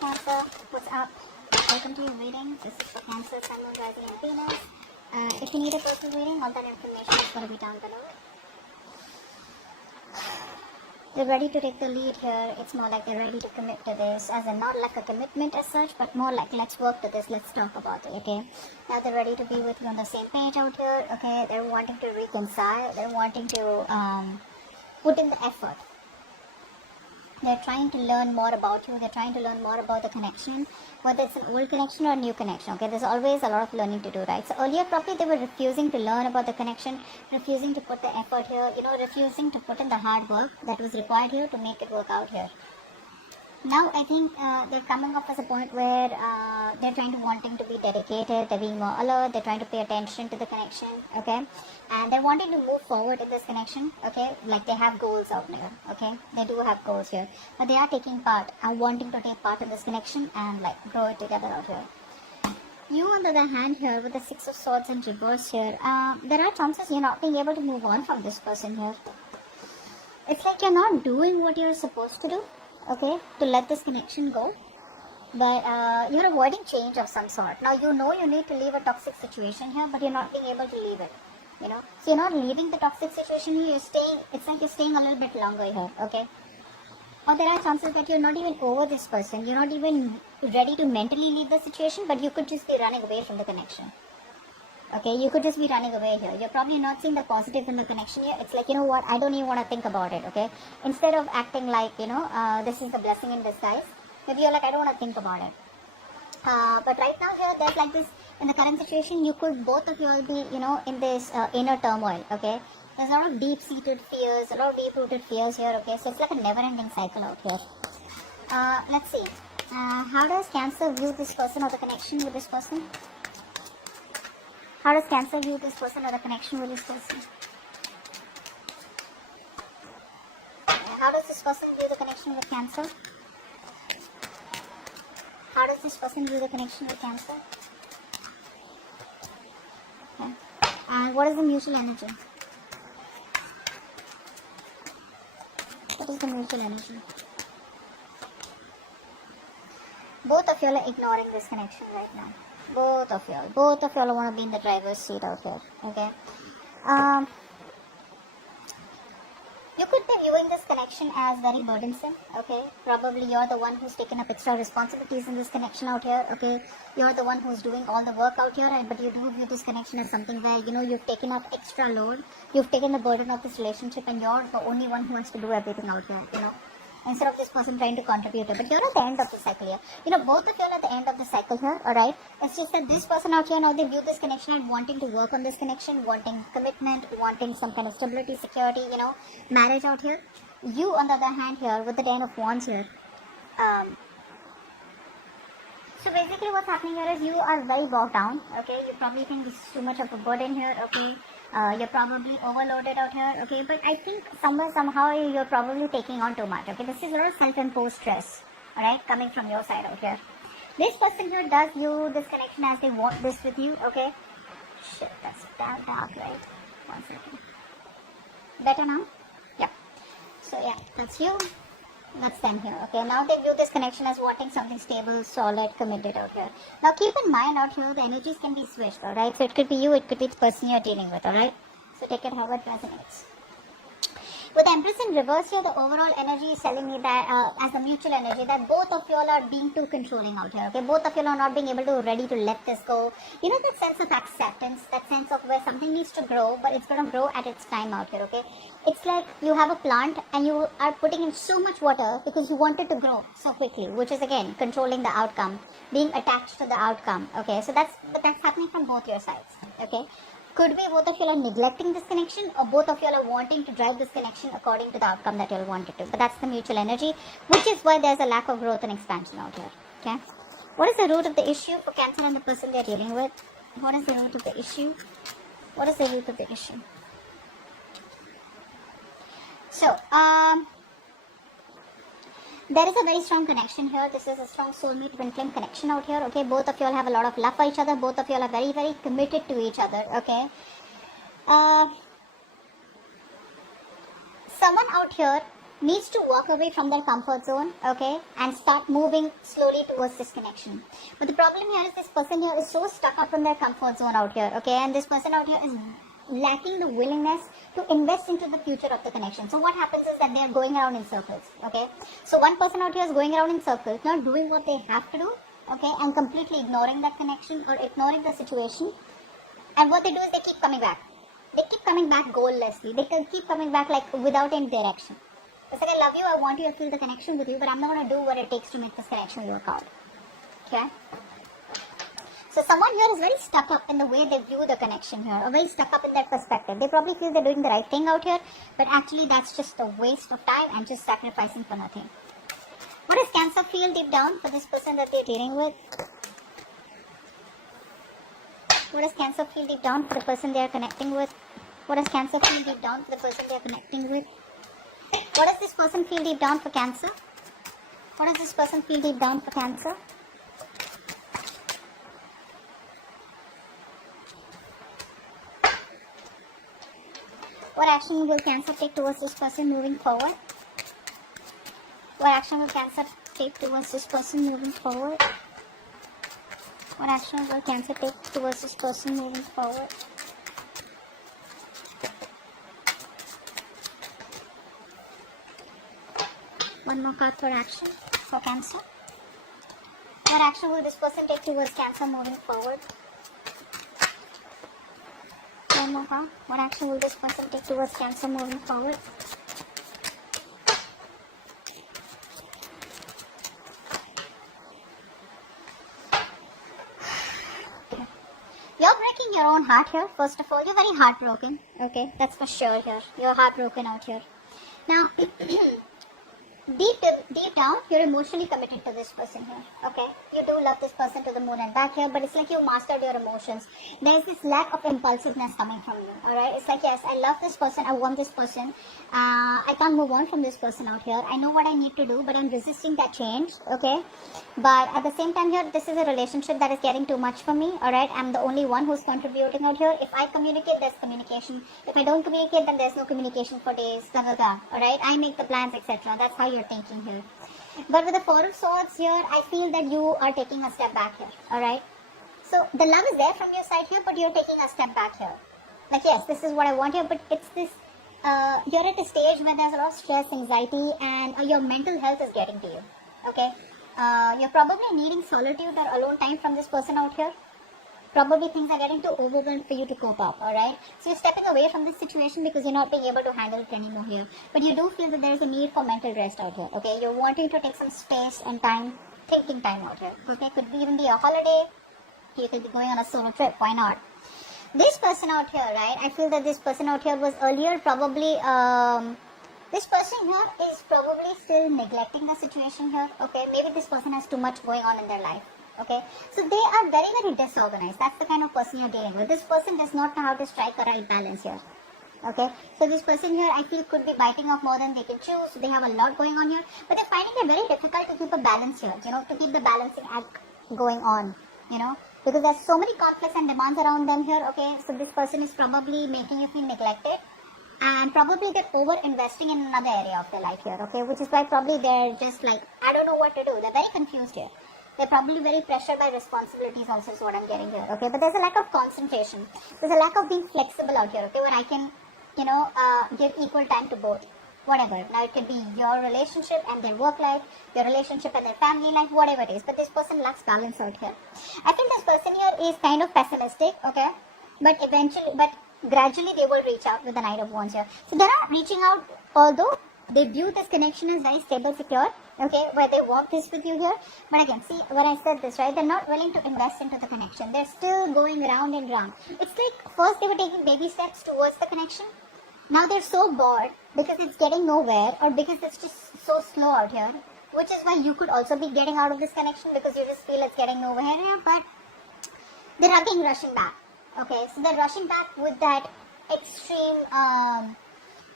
Cancer, what's up? Welcome to your reading. This is for Cancer, Sun, Moon, Rising and Venus. If you need a personal reading, all that information is going to be down below. They're ready to take the lead here. It's more like they're ready to commit to this, as in not like a commitment as such, but more like let's work to this, let's talk about it, okay? Now they're ready to be with you on the same page out here, okay? They're wanting to reconcile, they're wanting to put in the effort. They're trying to learn more about you. They're trying to learn more about the connection, whether it's an old connection or a new connection. Okay, there's always a lot of learning to do, right? So earlier probably they were refusing to learn about the connection, refusing to put the effort here, refusing to put in the hard work that was required here to make it work out here. Now I think they're coming up as a point where they're trying to wanting to be dedicated, they're being more alert, they're trying to pay attention to the connection, okay? And they're wanting to move forward in this connection, okay? Like they have goals out there, okay? They do have goals here, but they are taking part and wanting to take part in this connection and like grow it together out here. You on the other hand here with the Six of Swords in reverse here, there are chances you're not being able to move on from this person here. It's like you're not doing what you're supposed to do, okay, to let this connection go, but you're avoiding change of some sort. Now you know you need to leave a toxic situation here, but you're not being able to leave it, so you're not leaving the toxic situation here, you're staying. It's like you're staying a little bit longer here, okay? Or there are chances that you're not even over this person, you're not even ready to mentally leave the situation, but you could just be running away from the connection. Okay, you could just be running away here. You're probably not seeing the positive in the connection here. It's like, you know what, I don't even want to think about it, okay? Instead of acting like, this is the blessing in disguise, maybe you're like, I don't want to think about it. But right now here, there's like this, in the current situation, you could, both of you all be, in this inner turmoil, okay? There's a lot of deep-seated fears, a lot of deep-rooted fears here, okay? So it's like a never-ending cycle out here. Let's see. How does Cancer view this person or the connection with this person? How does Cancer view this person or the connection with this person? How does this person view the connection with Cancer? How does this person view the connection with Cancer? Okay. And what is the mutual energy? What is the mutual energy? Both of you are ignoring this connection right now. Both of y'all want to be in the driver's seat out here, okay? You could be viewing this connection as very burdensome, okay? Probably you're the one who's taken up extra responsibilities in this connection out here, okay? You're the one who's doing all the work out here, but you do view this connection as something where, you've taken up extra load, you've taken the burden of this relationship, and you're the only one who has to do everything out here, instead of this person trying to contribute it. But you're at the end of the cycle here. Both of you are at the end of the cycle here, alright? It's just that this person out here, now they view this connection and wanting to work on this connection, wanting commitment, wanting some kind of stability, security, marriage out here. You, on the other hand here, with the Ten of Wands here, so basically what's happening here is you are very bogged down, okay? You probably think this is too much of a burden here, okay? You're probably overloaded out here, okay? But I think somehow you're probably taking on too much, okay? This is a lot of self-imposed stress, alright, coming from your side out here. This person here does view this connection as they want this with you, okay? Shit, that's dark, right? 1 second. Better now? Yeah. So yeah, that's you. That's them here, okay? Now they view this connection as wanting something stable, solid, committed out here. Now keep in mind out here, the energies can be switched, alright? So it could be you, it could be the person you're dealing with, alright? So take it how it resonates. With Empress in reverse here, the overall energy is telling me that, as a mutual energy, that both of you all are being too controlling out here, okay? Both of you all are not being able to, ready to let this go. That sense of acceptance, that sense of where something needs to grow, but it's going to grow at its time out here, okay? It's like you have a plant and you are putting in so much water because you want it to grow so quickly, which is again, controlling the outcome, being attached to the outcome, okay? So that's happening from both your sides, okay? Could be both of you are neglecting this connection, or both of you are wanting to drive this connection according to the outcome that you all wanted to. But that's the mutual energy, which is why there's a lack of growth and expansion out here. Okay. What is the root of the issue for Cancer and the person they're dealing with? What is the root of the issue? What is the root of the issue? So, there is a very strong connection here. This is a strong soulmate twin flame connection out here, okay? Both of you all have a lot of love for each other. Both of you all are very, very committed to each other, okay? Someone out here needs to walk away from their comfort zone, okay, and start moving slowly towards this connection. But the problem here is this person here is so stuck up in their comfort zone out here, okay, and this person out here is lacking the willingness to invest into the future of the connection. So what happens is that they are going around in circles, okay. So one person out here is going around in circles, not doing what they have to do, okay, and completely ignoring that connection or ignoring the situation. And what they do is they keep coming back. They keep coming back goallessly. They keep coming back like without any direction. It's like, I love you, I want you, I feel the connection with you, but I'm not going to do what it takes to make this connection work out. Okay? So someone here is very stuck up in the way they view the connection here, or very stuck up in their perspective. They probably feel they're doing the right thing out here, but actually that's just a waste of time and just sacrificing for nothing. What does Cancer feel deep down for this person that they're dealing with? What does Cancer feel deep down for the person they are connecting with? What does Cancer feel deep down for the person they are connecting with? What does this person feel deep down for Cancer? What does this person feel deep down for Cancer? What action will Cancer take towards this person moving forward? What action will Cancer take towards this person moving forward? What action will Cancer take towards this person moving forward? One more card for action for Cancer. What action will this person take towards Cancer moving forward? One more card. What action will this person take towards Cancer moving forward? You're breaking your own heart here. First of all, you're very heartbroken. Okay, that's for sure here. You're heartbroken out here. Now, deep down, you're emotionally committed to this person here. Okay, you do love this person to the moon and back here, but it's like you mastered your emotions. There's this lack of impulsiveness coming from you. All right, it's like, yes, I love this person, I want this person, I can't move on from this person out here. I know what I need to do, but I'm resisting that change. Okay, but at the same time here, this is a relationship that is getting too much for me. All right, I'm the only one who's contributing out here. If I communicate, there's communication. If I don't communicate, then there's no communication for days. Blah blah blah. All right, I make the plans, etc. That's how you're thinking here. But with the Four of Swords here, I feel that you are taking a step back here. Alright. So the love is there from your side here, but you're taking a step back here. Like, yes, this is what I want here, but it's this, you're at a stage where there's a lot of stress, anxiety, and your mental health is getting to you. Okay. You're probably needing solitude or alone time from this person out here. Probably things are getting too overwhelmed for you to cope up, alright? So you're stepping away from this situation because you're not being able to handle it anymore here. But you do feel that there is a need for mental rest out here, okay? You're wanting to take some space and time, thinking time out here, okay? Could even be a holiday, you could be going on a solo trip, why not? This person out here, right? I feel that this person out here was earlier probably, this person here is probably still neglecting the situation here, okay? Maybe this person has too much going on in their life. Okay, so they are very, very disorganized. That's the kind of person you're dealing with. This person does not know how to strike a right balance here. Okay, so this person here, I feel, could be biting off more than they can chew. So they have a lot going on here, but they're finding it very difficult to keep a balance here. You know, to keep the balancing act going on. You know, because there's so many conflicts and demands around them here. Okay, so this person is probably making you feel neglected, and probably they're over investing in another area of their life here. Okay, which is why probably they're just like, I don't know what to do. They're very confused here. They're probably very pressured by responsibilities also is what I'm getting here, okay? But there's a lack of concentration. There's a lack of being flexible out here, okay? Where I can, you know, give equal time to both. Whatever. Now it could be your relationship and their work life, your relationship and their family life, whatever it is. But this person lacks balance out here. I think this person here is kind of pessimistic, okay? But gradually they will reach out with the Knight of Wands here. So they're not reaching out, although they view this connection as very stable, secure, okay, where they want this with you here. But again, see, when I said this, right, they're not willing to invest into the connection. They're still going round and round. It's like first they were taking baby steps towards the connection. Now they're so bored because it's getting nowhere, or because it's just so slow out here, which is why you could also be getting out of this connection because you just feel it's getting nowhere here. But they're again rushing back. Okay, so they're rushing back with that extreme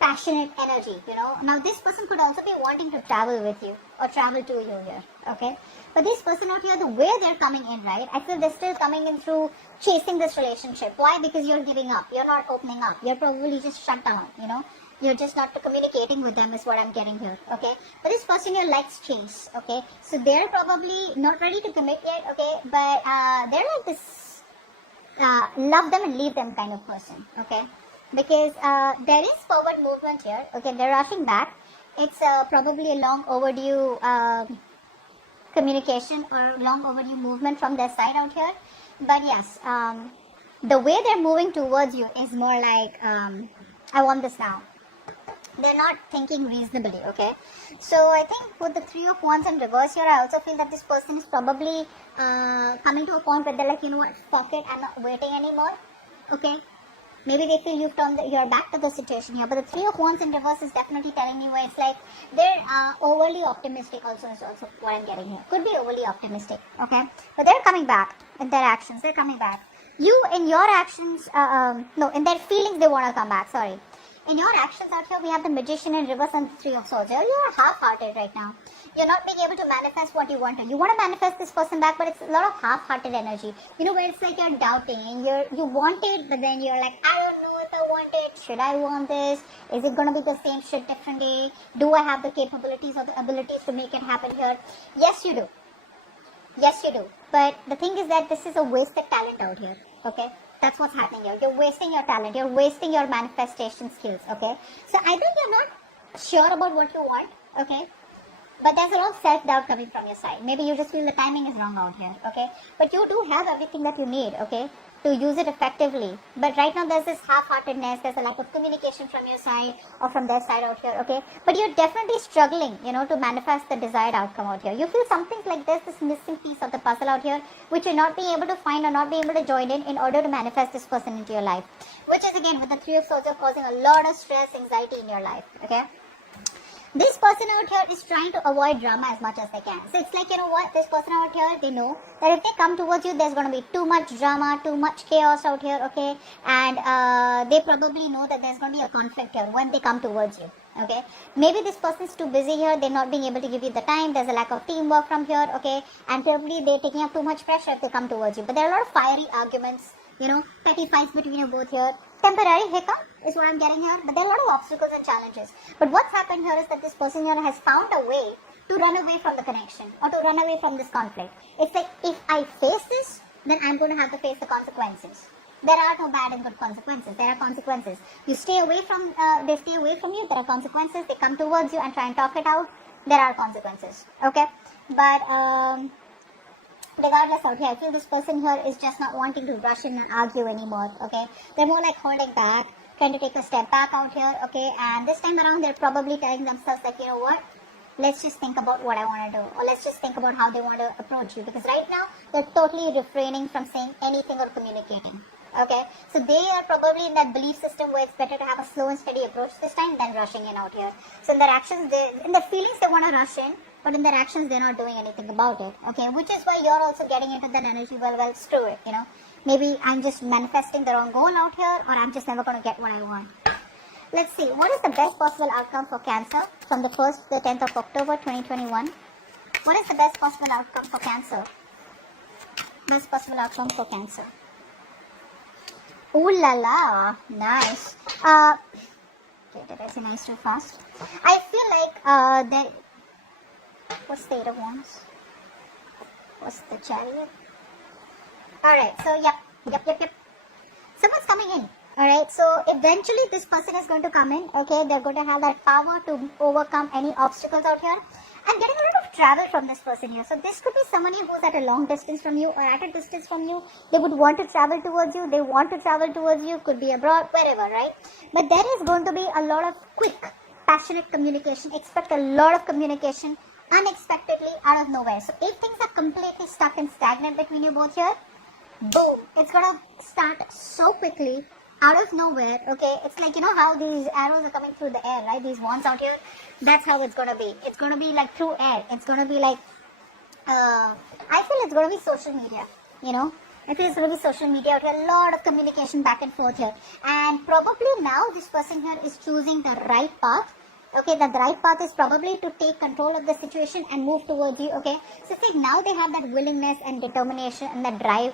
passionate energy, you know. Now this person could also be wanting to travel with you or travel to you here, okay? But this person out here, the way they're coming in, right, I feel they're still coming in through chasing this relationship. Why? Because you're giving up. You're not opening up. You're probably just shut down, you know. You're just not communicating with them is what I'm getting here, okay? But this person here likes change, okay? So they're probably not ready to commit yet, okay? But they're like this love them and leave them kind of person, okay? Because there is forward movement here, okay? They're rushing back. It's probably a long overdue communication or long overdue movement from their side out here. But yes, the way they're moving towards you is more like, I want this now. They're not thinking reasonably, okay? So I think with the Three of Wands in reverse here, I also feel that this person is probably coming to a point where they're like, you know what, fuck it, I'm not waiting anymore, okay? Maybe they feel you've turned your back to the situation here. But the Three of Wands in reverse is definitely telling me where it's like they're overly optimistic also is also what I'm getting here. Could be overly optimistic, okay? But they're coming back in their actions. They're coming back. You, in your actions, no, in their feelings, they want to come back, sorry. In your actions out here, we have the Magician in reverse and the Three of Swords. You're half-hearted right now. You're not being able to manifest what you want to. You want to manifest this person back, but it's a lot of half-hearted energy. You know, where it's like you're doubting and you want it, but then you're like, I don't know if I want it. Should I want this? Is it going to be the same shit different day? Do I have the capabilities or the abilities to make it happen here? Yes, you do. Yes, you do. But the thing is that this is a wasted talent out here, okay? That's what's happening here. You're wasting your talent. You're wasting your manifestation skills, okay? So I think you're not sure about what you want, okay? But there's a lot of self-doubt coming from your side. Maybe you just feel the timing is wrong out here, okay? But you do have everything that you need, okay, to use it effectively. But right now there's this half-heartedness, there's a lack of communication from your side or from their side out here, okay? But you're definitely struggling, you know, to manifest the desired outcome out here. You feel something like there's this missing piece of the puzzle out here, which you're not being able to find or not being able to join in order to manifest this person into your life. Which is again, with the Three of Swords, you're causing a lot of stress, anxiety in your life, okay? This person out here is trying to avoid drama as much as they can. So it's like, you know what, this person out here, they know that if they come towards you, there's going to be too much drama, too much chaos out here, okay? And they probably know that there's going to be a conflict here when they come towards you, okay? Maybe this person's too busy here, they're not being able to give you the time, there's a lack of teamwork from here, okay? And probably they're taking up too much pressure if they come towards you. But there are a lot of fiery arguments, you know, petty fights between you both here. Temporary hiccup is what I'm getting here, but there are a lot of obstacles and challenges. But what's happened here is that this person here has found a way to run away from the connection or to run away from this conflict. It's like, if I face this, then I'm going to have to face the consequences. There are no bad and good consequences. There are consequences. You stay away from, they stay away from you, there are consequences. They come towards you and try and talk it out, there are consequences, okay? But, regardless out here, I feel this person here is just not wanting to rush in and argue anymore, okay? They're more like holding back, trying to take a step back out here, okay? And this time around, they're probably telling themselves like, you know what? Let's just think about what I want to do, or let's just think about how they want to approach you. Because right now, they're totally refraining from saying anything or communicating, okay? So they are probably in that belief system where it's better to have a slow and steady approach this time than rushing in out here. So in their actions, in their feelings, they want to rush in. But in their actions, they're not doing anything about it, okay? Which is why you're also getting into that energy, well, screw it, you know? Maybe I'm just manifesting the wrong goal out here, or I'm just never going to get what I want. Let's see, what is the best possible outcome for Cancer from the 1st to the 10th of October, 2021? What is the best possible outcome for Cancer? Best possible outcome for Cancer. Ooh la la, nice. Okay, did I say nice too fast? I feel like, what's the Eight of Wands? What's the Chariot? Alright, so yep. Someone's coming in. Alright, so eventually this person is going to come in. Okay, they're going to have that power to overcome any obstacles out here. I'm getting a lot of travel from this person here. So this could be someone who's at a long distance from you or at a distance from you. They would want to travel towards you. They want to travel towards you. Could be abroad, wherever, right? But there is going to be a lot of quick, passionate communication. Expect a lot of communication unexpectedly out of nowhere. So if things are completely stuck and stagnant between you both here, boom, it's gonna start so quickly out of nowhere, okay? It's like, you know how these arrows are coming through the air, right? These wands out here, that's how it's gonna be. It's gonna be like through air. It's gonna be like, I feel it's gonna be social media, you know? I feel it's gonna be social media out here, a lot of communication back and forth here. And probably now this person here is choosing the right path Okay, the right path is probably to take control of the situation and move towards you. Okay, so see, now they have that willingness and determination and that drive,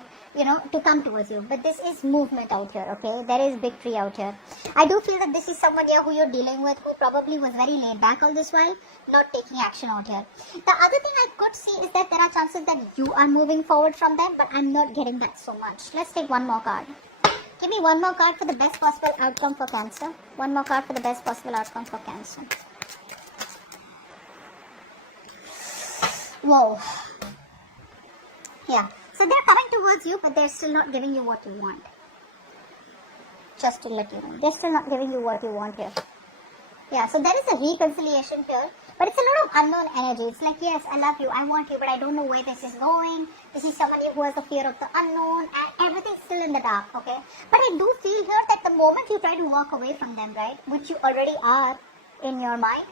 to come towards you. But this is movement out here. Okay, there is victory out here. I do feel that this is someone here who you're dealing with, who probably was very laid back all this while, not taking action out here. The other thing I could see is that there are chances that you are moving forward from them, but I'm not getting that so much. Let's take one more card. Give me one more card for the best possible outcome for Cancer. One more card for the best possible outcome for Cancer. Whoa. Yeah. So they're coming towards you, but they're still not giving you what you want. Just to let you know. They're still not giving you what you want here. Yeah, so there is a reconciliation here, but it's a lot of unknown energy. It's like, yes, I love you, I want you, but I don't know where this is going. This is somebody who has the fear of the unknown, and everything's still in the dark, okay? But I do feel here that the moment you try to walk away from them, right, which you already are in your mind,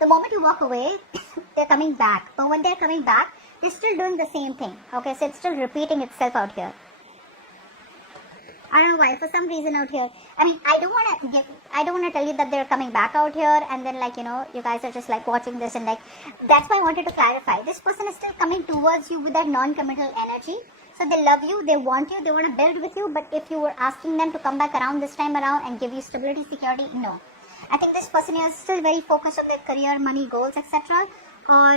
the moment you walk away, they're coming back. But when they're coming back, they're still doing the same thing, okay? So it's still repeating itself out here. I don't know why, for some reason out here. I mean, I don't want to tell you that they're coming back out here and then you guys are just like watching this and that's why I wanted to clarify. This person is still coming towards you with that non-committal energy. So they love you, they want you, they want to build with you, but if you were asking them to come back around this time around and give you stability, security, no. I think this person is still very focused on their career, money, goals, etc. Or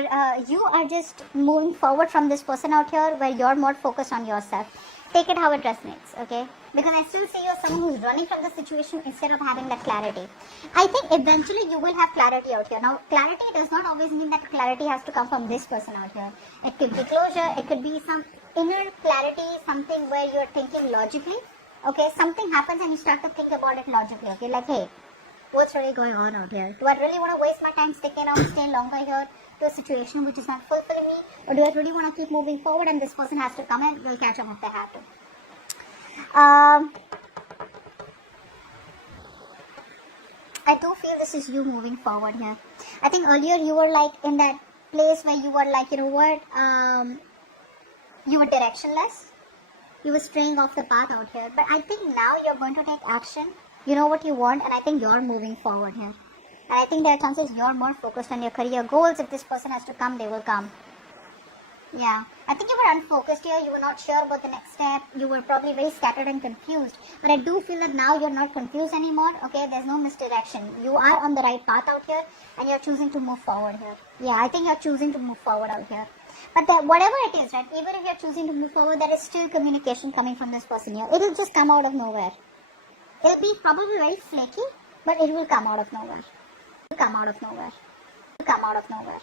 you are just moving forward from this person out here where you're more focused on yourself. Take it how it resonates, okay? Because I still see you as someone who's running from the situation instead of having that clarity. I think eventually you will have clarity out here. Now, clarity does not always mean that clarity has to come from this person out here. It could be closure, it could be some inner clarity, something where you're thinking logically, okay? Something happens and you start to think about it logically, okay? Like, hey, what's really going on out here? Do I really want to waste my time sticking out, staying longer here to a situation which is not fulfilling me? Or do I really want to keep moving forward and this person has to come and they'll catch up if they have to? I do feel this is you moving forward here. I think earlier you were like in that place where you were like, you were directionless. You were straying off the path out here. But I think now you're going to take action. You know what you want, and I think you're moving forward here. And I think there are chances you're more focused on your career goals. If this person has to come, they will come. Yeah, I think you were unfocused here. You were not sure about the next step. You were probably very scattered and confused. But I do feel that now you're not confused anymore. Okay, there's no misdirection. You are on the right path out here and you're choosing to move forward here. Yeah, I think you're choosing to move forward out here. But whatever it is, right, even if you're choosing to move forward, there is still communication coming from this person here. It will just come out of nowhere. It'll be probably very flaky, but it will come out of nowhere. It will come out of nowhere. It will come out of nowhere.